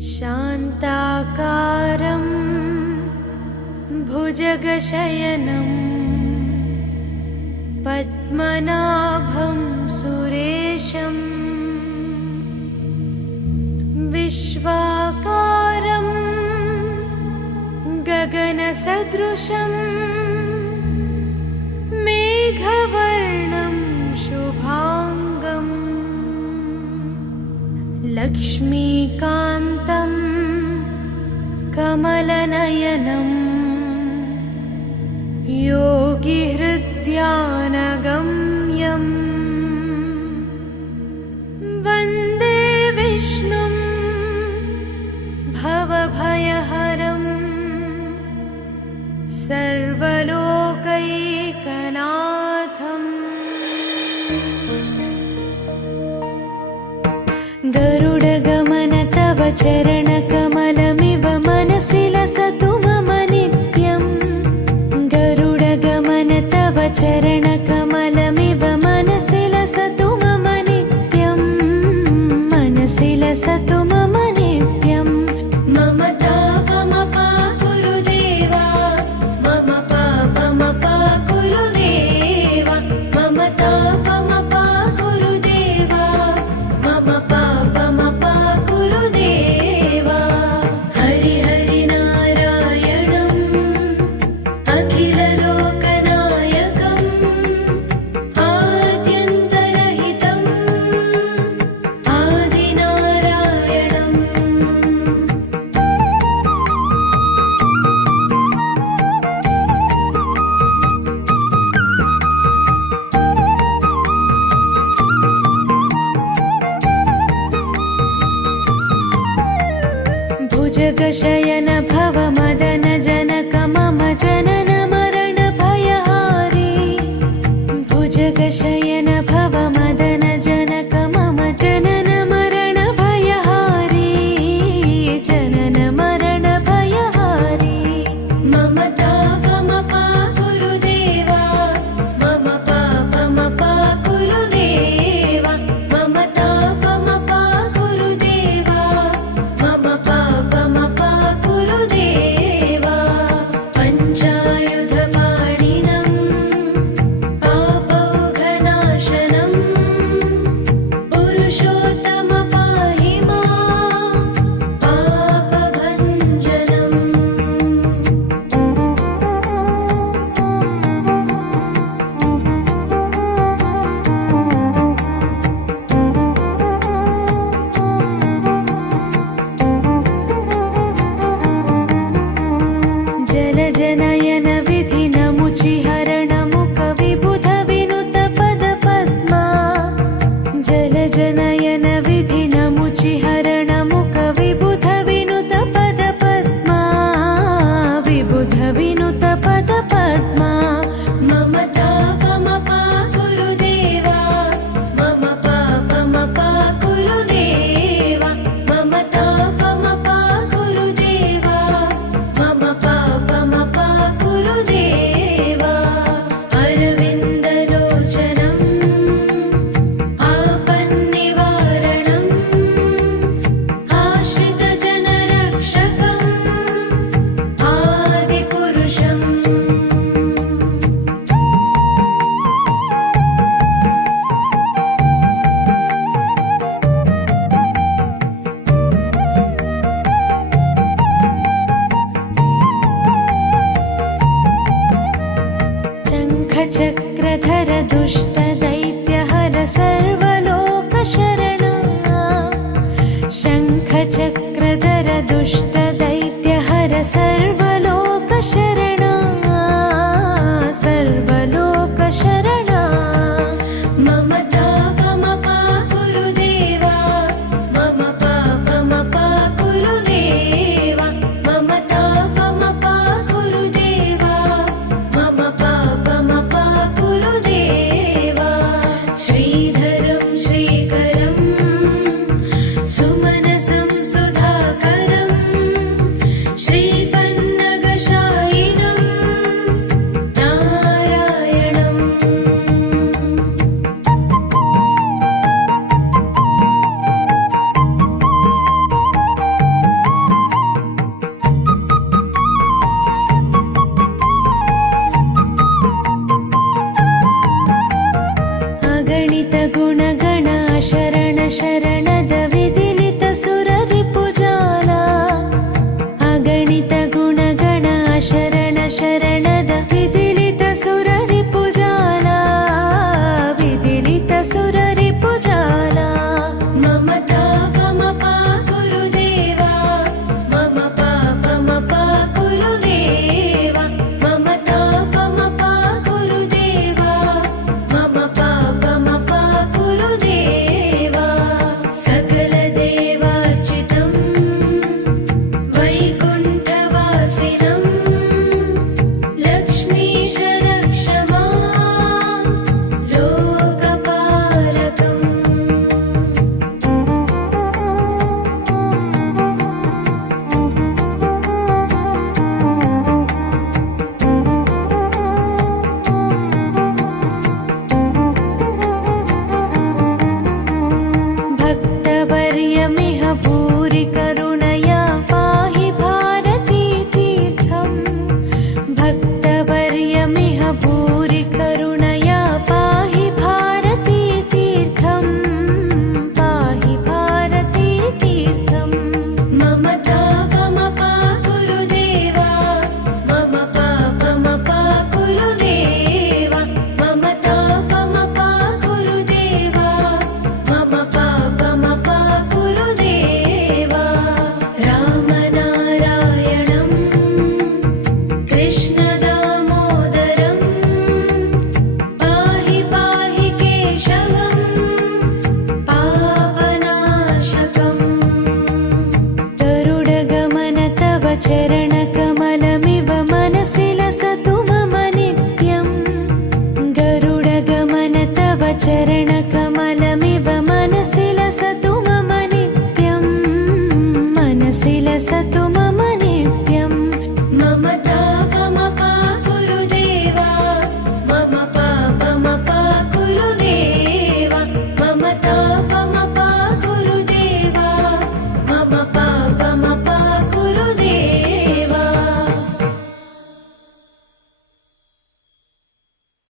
शान्ताकारं भुजगशयनं पद्मनाभं सुरेशं विश्वाकारं गगनसदृशं मेघवर्णं शुभांगं लक्ष्मीकान्तं कमलनयनं योगिहृद्यानगम्यं वन्दे विष्णुं भवभयहरं सर्वलोकैकनाथम्। गरुडगमन तव चरणकमलमिव मनसि लसतु मम नित्यम्। गरुडगमन तव चरणकमलमिव मनसि लसतु मम नित्यम्। मनसि लसतु मम नित्यम्। मम तापमपा गुरुदेवा, मम पापमपा गुरुदेवा, मम तापमपा गुरुदेवा, मम पापमपा गुरुदेवा। हरि हरि नारायणम् अखिललोकनायकम् आद्यन्तरहितम् आदिनारायणम्। भुजगशयन भव मदन जनक मम जनन मरण भयहारी। भुजगशयन भव मदन जनक मम जनन मरण भयहारी। जनन मरण भयहारी। मम तापमपा गुरुदेवा, मम पापमपा गुरुदेवा, मम तापमपा गुरुदेवा, मम पापमपा गुरुदेवा। पञ्चायुधपाणिनं पापौघनाशनं पुरुषोत्तम पाहि मां पापभञ्जनम्। जलजनयन विधिनमुचिहरणमुख विबुध विनुत पदपद्मा। जलजनयन विधिनमुचिहरणमुख विबुध विनुत पदपद्मा। विबुध विनुत पदपद्मा। मम तापमपा गुरुदेवा, मम पापमपा गुरुदेवा, मम तापमपा गुरुदेवा, मम पापमपा गुरुदेवा। अरविन्दलोचनम् आपन्निवारणम् आश्रितजनरक्षकम् आदिपुरुषम्। शङ्खचक्रधर दुष्टदैत्यहर सर्वलोकशरणा। शङ्खचक्रधर दुष्टदैत्यहर सर्वलोकशरणा। सर्वलोकशरणा। मम तापमपा गुरुदेवा, मम पापमपा गुरुदेवा, मम तापमपा गुरुदेवा, मम पापमपा गुरुदेवा। श्रीधरं श्रीकरं सुमनसं सुधाकरं चरणकमलमिव मनसि लसतु मम नित्यम् गरुडगमन तव चरणकमल